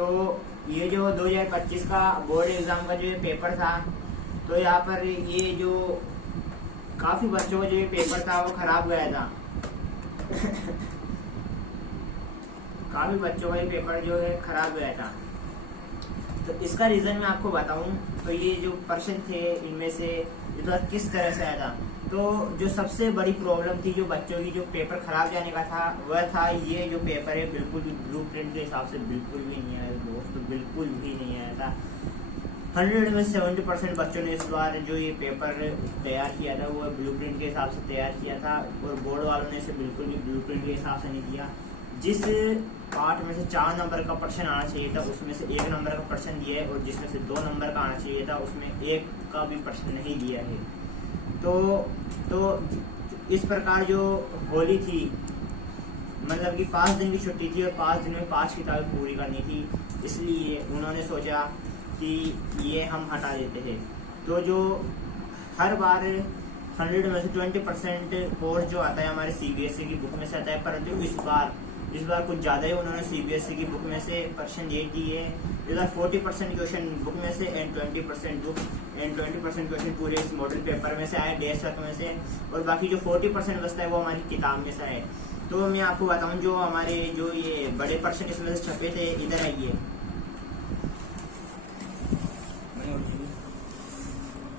तो ये जो 2025 का बोर्ड एग्जाम का जो ये पेपर था, तो यहाँ पर ये जो काफी बच्चों का जो ये पेपर था वो खराब गया था। काफी बच्चों का ये पेपर जो है खराब गया था। तो इसका रीजन मैं आपको बताऊं तो ये जो प्रश्न थे इनमें से ये तो किस तरह से आया था। तो जो सबसे बड़ी प्रॉब्लम थी जो बच्चों की जो पेपर खराब जाने का था वह था ये जो पेपर है बिल्कुल भी ब्लूप्रिंट के हिसाब से बिल्कुल भी नहीं आया दोस्तों, बिल्कुल भी नहीं आया था। 100 में 70% बच्चों ने इस बार जो ये पेपर तैयार किया था वो ब्लूप्रिंट के हिसाब से तैयार किया था, और बोर्ड वालों ने इसे बिल्कुल भी ब्लूप्रिंट के हिसाब से नहीं किया। जिस पार्ट में से 4 नंबर का प्रश्न आना चाहिए था उसमें से 1 नंबर का प्रश्न दिया है, और जिसमें से 2 नंबर का आना चाहिए था उसमें 1 का भी प्रश्न नहीं दिया है। तो इस प्रकार जो होली थी, मतलब कि 5 दिन की छुट्टी थी और 5 दिन में 5 किताबें पूरी करनी थी, इसलिए उन्होंने सोचा कि ये हम हटा देते हैं। तो जो हर बार 100 में से 20% कोर्स जो आता है हमारे CBSE की बुक में से आता है, परंतु इस बार कुछ ज़्यादा ही उन्होंने CBSE की बुक में से प्रश्न ये दिए। इस बार 40% क्वेश्चन बुक में से एंड 20% क्वेश्चन पूरे इस मॉडल पेपर में से आए, डेढ़ सौ में से, और बाकी जो 40% बचता है वो हमारी किताब में से आए। तो मैं आपको बताऊं जो हमारे जो ये बड़े प्रश्न इसमें से छपे थे, इधर आइए।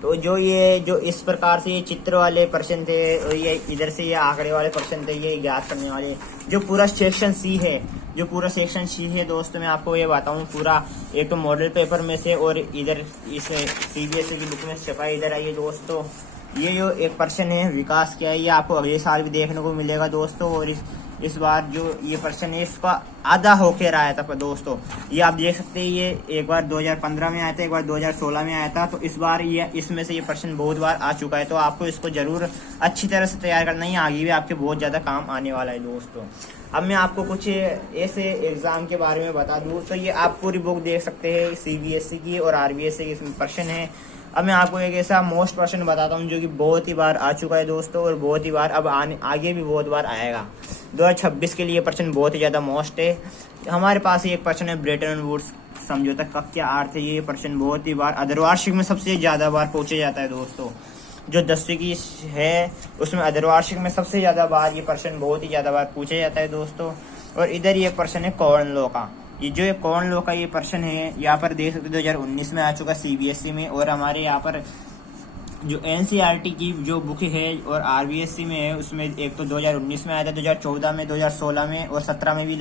तो जो इस प्रकार से ये चित्र वाले प्रश्न थे, और ये इधर से ये आंकड़े वाले प्रश्न थे, ये ज्ञात करने वाले। जो पूरा सेक्शन सी है दोस्तों, मैं आपको ये बताऊं पूरा एक तो मॉडल पेपर में से और इधर इस CBSE की बुक में छपा है। इधर आइए दोस्तों, ये जो एक प्रश्न है विकास क्या है, ये आपको अगले साल भी देखने को मिलेगा दोस्तों। और इस बार जो ये प्रश्न है इसका आधा होकर आया था दोस्तों, ये आप देख सकते हैं। ये एक बार 2015 में आया था, एक बार 2016 में आया था। तो इस बार ये इसमें से ये प्रश्न बहुत बार आ चुका है, तो आपको इसको जरूर अच्छी तरह से तैयार करना है, आगे भी आपके बहुत ज़्यादा काम आने वाला है दोस्तों। अब मैं आपको कुछ ऐसे एग्जाम के बारे में बता दूँ, तो ये आप पूरी बुक देख सकते हैं CBSE की और RBSE की, इसमें प्रश्न है। अब मैं आपको एक ऐसा मोस्ट प्रश्न बताता हूँ जो कि बहुत ही बार आ चुका है दोस्तों, और बहुत ही बार अब आगे भी बहुत बार आएगा। 2026 के लिए प्रश्न बहुत ही ज़्यादा मोस्ट है। हमारे पास एक प्रश्न है ब्रेटन वुड्स समझौता का क्या अर्थ है। ये प्रश्न बहुत ही बार अर्धवार्षिक में सबसे ज़्यादा बार पूछा जाता है दोस्तों। जो 10वीं की है उसमें अर्धवार्षिक में सबसे ज़्यादा बार ये प्रश्न बहुत ही ज़्यादा बार पूछा जाता है दोस्तों। और इधर ये प्रश्न है कॉर्न लॉ का। ये जो कॉर्न लॉ का ये प्रश्न है, यहाँ पर देख सकते 2019 में आ चुका CBSE में, और हमारे यहाँ पर जो NCERT की जो बुक है और RBSE में है उसमें एक तो 2019 में आया था, 2014 में, 2016 में और 17 में भी